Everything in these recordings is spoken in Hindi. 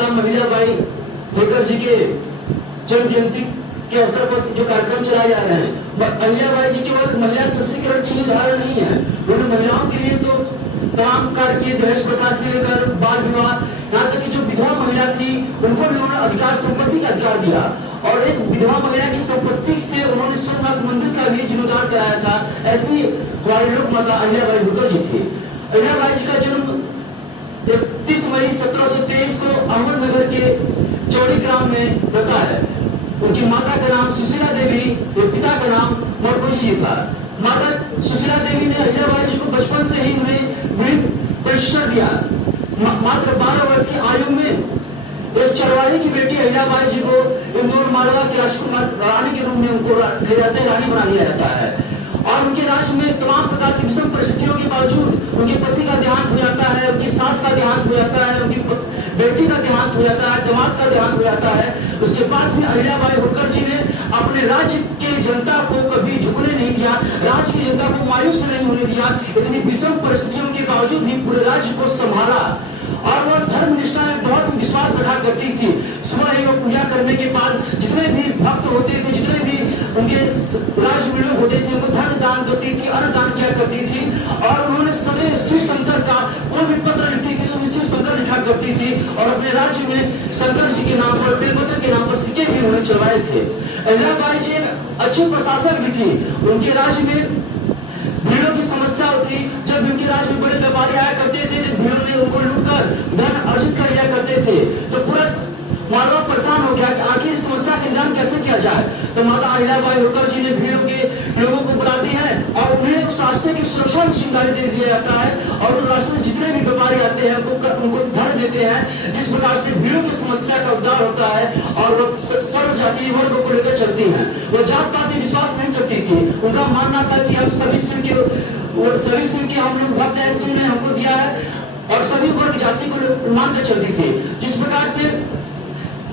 माता महिलाबाई होलकर जी के जन्म जयंती के अवसर पर जो कार्यक्रम चलाए जा रहे हैं, अहिल्याबाई जी केवल महिला सशक्तिकरण के लिए उदाहरण नहीं है। उन्होंने महिलाओं के लिए तो तमाम कार्य किए, दहेज प्रथा से लेकर बाल विवाह, यहाँ तक कि जो विधवा महिला थी उनको भी उन्होंने अधिकार, संपत्ति का अधिकार दिया। और एक विधवा महिला की संपत्ति से उन्होंने सोमनाथ मंदिर का भी जीर्णोद्धार कराया था। ऐसी हमारी लोक माता अहिल्याबाई होलकर जी थी। अहिल्याबाई जी का जन्म 31 मई 1723 को अहमदनगर के चौड़ी ग्राम में होता है। उनकी माता का नाम सुशीला देवी और पिता का नाम मोरकोजी जी था। माता सुशीला देवी ने अहिल्याबाई जी को बचपन से ही उन्हें प्रशिक्षण दिया। मात्र 12 वर्ष की आयु में एक चरवाही की बेटी अहिल्याबाई जी को इंदौर मालवा की राजकुमार रानी के रूप में उनको ले जाते हैं, रानी बना लिया जाता है। और उनके राज्य में तमाम प्रकार की विषम परिस्थितियों के बावजूद उनके पति का देहांत हो जाता है, उनकी सास का देहांत हो जाता है, उनकी बेटी का देहांत हो जाता है, दामाद का देहांत हो जाता है। उसके बाद में अहिल्याबाई होलकर जी ने अपने राज्य के जनता को कभी झुकने नहीं दिया, राज्य की जनता को मायूस नहीं होने दिया। इतनी विषम परिस्थितियों के बावजूद भी पूरे राज्य को संभाला। और वह धर्म निष्ठा में बहुत विश्वास रखा करती थी। सुबह ही वो पूजा करने के बाद जितने भी भक्त होते थे, जितने भी उनके राज्य में लोग होते थे, वो धर्म दान करती थी, अन्न दान किया करती थी। और उन्होंने सदैव शिव शंकर का कोई भी पत्र लिखती थी तो शिव शंकर लिखा करती थी। और अपने राज्य में शंकर जी के नाम पर, बेलपत्र के नाम पर सिक्के भी उन्होंने चलवाए थे। अहिल्याबाई जी एक अच्छे प्रशासक भी थी। उनके राज्य में भीड़ों की समस्या होती, जब उनके राज्य में बड़े व्यापारी आया करते थे तो भीड़ों ने उनको लूटकर धन अर्जित कर लिया करते थे। तो पूरा मालवा परेशान हो गया कि आखिर इस समस्या का निदान कैसे किया जाए। तो माता अहिल्याबाई होलकर जी ने भीड़ों के लोगों को बुलाती है और उन्हें उस रास्ते की सुरक्षा की जिम्मेदारी दे दिया जाता है। और उस रास्ते में जितने भी व्यापारी आते हैं उनको धन देते हैं। जिस प्रकार से भीड़ों की समस्या का उद्धार होता है और वो सर्व जातीय वर्ग को लेकर चलती है। वो जात पात में विश्वास नहीं करती थी। उनका मानना था कि हम सभी सिंह के हम लोग भक्त हैं, सिंह ने हमको दिया है। और सभी वर्ग जाति को मान कर चलती थी। जिस प्रकार से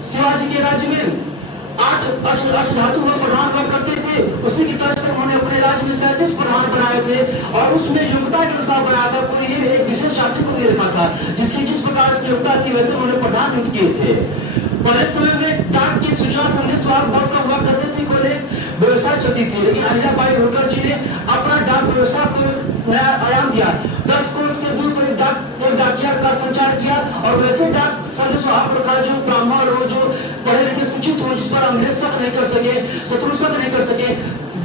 शिवाजी के राज्य में 8 अष्टधातु प्रधान हुआ करते थे, उसी की तरह से उन्होंने अपने राज्य में 37 प्रधान बनाए थे। और उसमें योग्यता के अनुसार बनाया था, कोई एक विशेष जाति को नहीं रखा था। जिसकी जिस प्रकार से योग्यता थी वैसे उन्होंने प्रधान नियुक्त किए थे। पहले समय में डाक की सूचना संदेश बहुत कम हुआ करते थे, कोई व्यवस्था चलती थी। लेकिन अहिल्याबाई होलकर जी ने अपना डाक व्यवस्था को नया आयाम दिया। 10 कोस के दूर पर एक डाकिया का संचार किया। और वैसे डाक संदेश प्रकार जो ब्राह्मण हो, जो पढ़े लिखे शिक्षित हो, जिस पर अंग्रेज शक नहीं कर सके, शत्रु शक नहीं कर सके,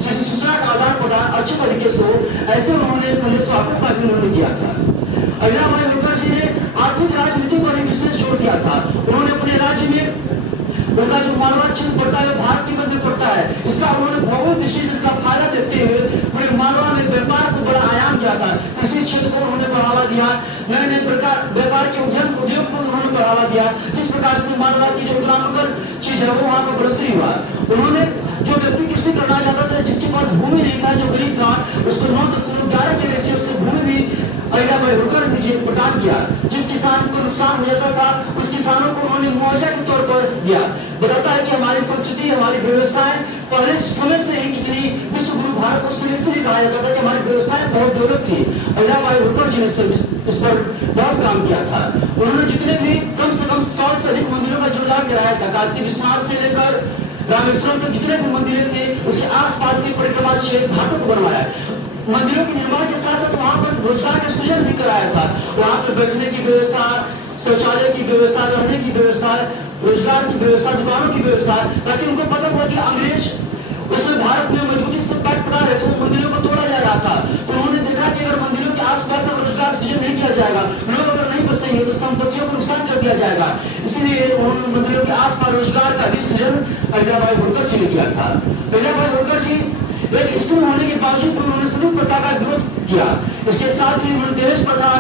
जिस सूचना का आदान प्रदान अच्छे तरीके से हो, ऐसे उन्होंने संदेश का भी उन्होंने किया था। अहिल्याबाई होलकर जी ने आर्थिक राजनीति पर भी विशेष जोर दिया था। उन्होंने अपने राज्य में उनका जो मालवा क्षेत्र पड़ता है भारत के मध्य पड़ता है, इसका उन्होंने भौगोलिक दृष्टि से इसका फायदा देखते हुए पूरे मालवा में व्यापार को बड़ा आयाम दिया था। कृषि क्षेत्र को उन्होंने बढ़ावा दिया, नए नए प्रकार व्यापार के उद्योग को उन्होंने बढ़ावा दिया। जिस प्रकार से मालवा की जो ग्रामीण चीज है वो वहाँ पर बढ़ोतरी हुआ। उन्होंने जो व्यक्ति कृषि करना चाहता था, जिसके पास भूमि नहीं था, जो गरीब था, उसको 9.11 के रेशियो से भूमि भी अहिल्याबाई होलकर जी ने प्रदान किया। जिस किसान को नुकसान हो जाता था उस किसानों को उन्होंने मुआवजा के तौर पर दिया। बताता है कि हमारी संस्कृति, हमारी व्यवस्थाएं पहले समय से ही कितनी विश्व गुरु भारत को इसलिए कहा जाता था कि हमारी व्यवस्थाएं बहुत डेवलप थी। अहिल्याबाई होलकर जी ने इस पर बहुत काम किया था। उन्होंने जितने भी कम से कम 100 से अधिक मंदिरों का जोड़ार कराया था। काशी विश्वनाथ से लेकर रामेश्वरम तक जितने भी मंदिर थे उसके आसपास की परिक्रमा क्षेत्र घाटों को बनवाया। मंदिरों के निर्माण के साथ साथ वहाँ पर रोजगार का सृजन भी कराया था। वहाँ पर बैठने की व्यवस्था, शौचालय की व्यवस्था, रहने की व्यवस्था, रोजगार की व्यवस्था, दुकानों की व्यवस्था, ताकि उनको पता हुआ कि अंग्रेज उसमें भारत में मजबूती से पैठ पड़ा रहे तो मंदिरों को तोड़ा जा रहा था। तो उन्होंने देखा कि अगर मंदिरों के आसपास रोजगार सृजन नहीं किया जाएगा, लोग अगर नहीं बसेंगे तो संपत्तियों को नुकसान कर दिया जाएगा। इसीलिए उन्होंने मंदिरों के आसपास रोजगार का भी सृजन अहिल्याबाई होलकर जी ने किया था। अहिल्याबाई होलकर जी एक स्त्री होने के बावजूद उन्होंने सभी प्रकार का विरोध किया। इसके साथ ही उन्होंने दहेज प्रथा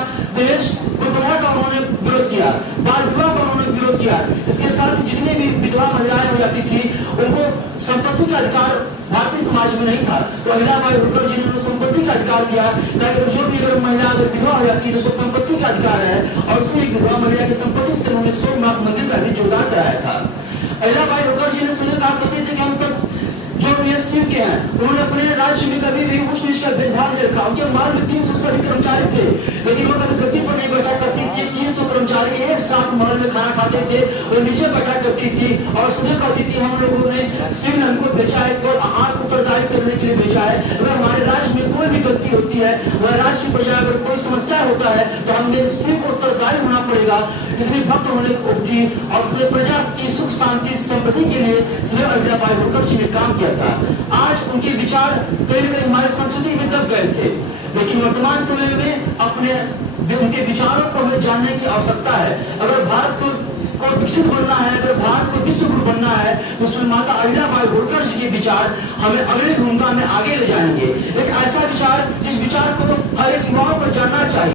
का उन्होंने विरोध किया, बाल विवाह का उन्होंने विरोध किया। इसके साथ ही जितनी भी विधवा महिलाएं हो जाती थी उनको संपत्ति का अधिकार भारतीय समाज में नहीं था। तो अहिल्याबाई होलकर जी ने उनको संपत्ति का अधिकार दिया ताकि जो भी अगर महिला अगर विधवा हो जाती है तो उसको संपत्ति का अधिकार है। और उसी विधवा महिला की संपत्ति से उन्होंने सोमनाथ मंदिर का भी जोड़ान कराया था। अहिल्याबाई होलकर जी ने सदैव कहा करते थे कि हम सब जो पीएसयू के हैं उन्होंने अपने राज्य में कभी भी उच्च नीच का भेदभाव नहीं रखा। उनके माल में 300 से अधिक कर्मचारी थे, लेकिन वो कभी गद्दी पर नहीं बैठा करती थी। 300 कर्मचारी एक साथ महल में खाना खाते थे, वो नीचे बैठा करती थी और सुबह कहती थी हम लोगों ने सिर्फ हमको भेजा है केवल आहार उत्तरदायी करने के लिए भेजा है। अगर हमारे राज्य में कोई भी गलती होती है, हमारे राज्य की प्रजा अगर कोई समस्या होता है तो हमें सिर्फ उत्तरदायी होना पड़ेगा। इतनी भक्त होने थी और अपने प्रजा की सुख शांति समृद्धि के लिए श्री अहिल्याबाई होलकर जी ने काम किया था। आज उनके विचार कहीं न कहीं हमारी संस्कृति में दब गए थे, लेकिन वर्तमान समय में अपने उनके विचारों को हमें जानने की आवश्यकता है। अगर भारत को विकसित बनना है, अगर भारत को विश्व गुरु बनना है तो उसमें माता अहिल्याबाई होलकर जी के विचार हमें अगली भूमिका में आगे ले जाएंगे। एक ऐसा विचार जिस विचार को हर एक युवाओं को जानना चाहिए।